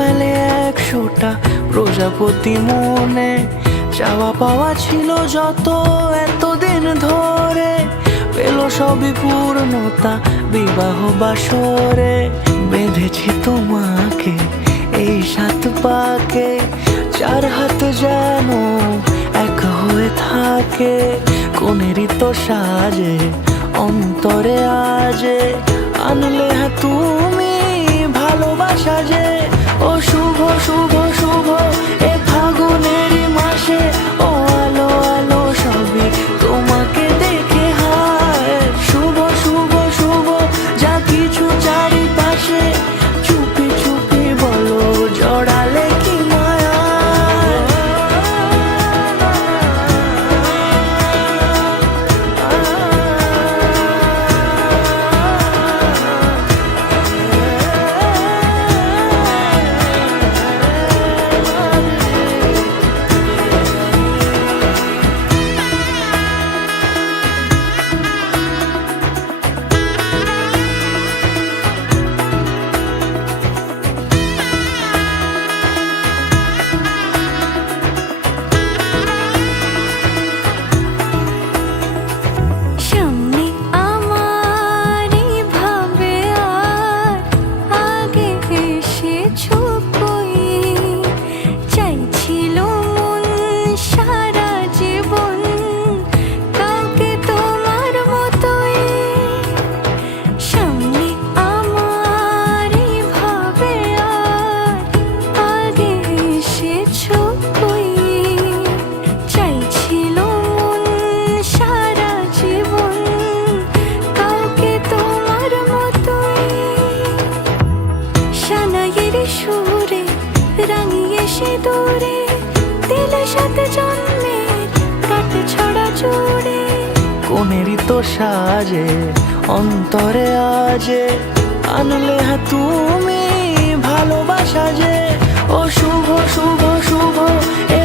মেলে 100টা প্রজাপতি মনে, চাওয়া পাওয়া ছিল যত এতদিন ধরে, পেল সবই পূর্ণতা বিবাহ বাসরে। বেঁধেছি তোমাকে এই 7 পাকে, 4 হাত যেন এক হয়ে থাকে। কোনেরই তো সাজে অন্তরে আজে, আনলে তুমি ভালোবাসা যে। ও শুভ শুভ শুভ এ ফাগুনেরই মাসে, ও আলো আলো সবই তোমাকে দেখে হায়। শুভ শুভ শুভ যা কিছু চারিপাশে, চুপি চুপি বলো জড়ালে কি মায়া। সুরে রাঙিয়ে সে দূরে দিলে 7 জন্মের কাট ছড়া জুড়ে। কোনেরই তো সাজে অন্তরে আজে, আনলে তুমি ভালোবাসা যে। ও শুভ শুভ শুভ এ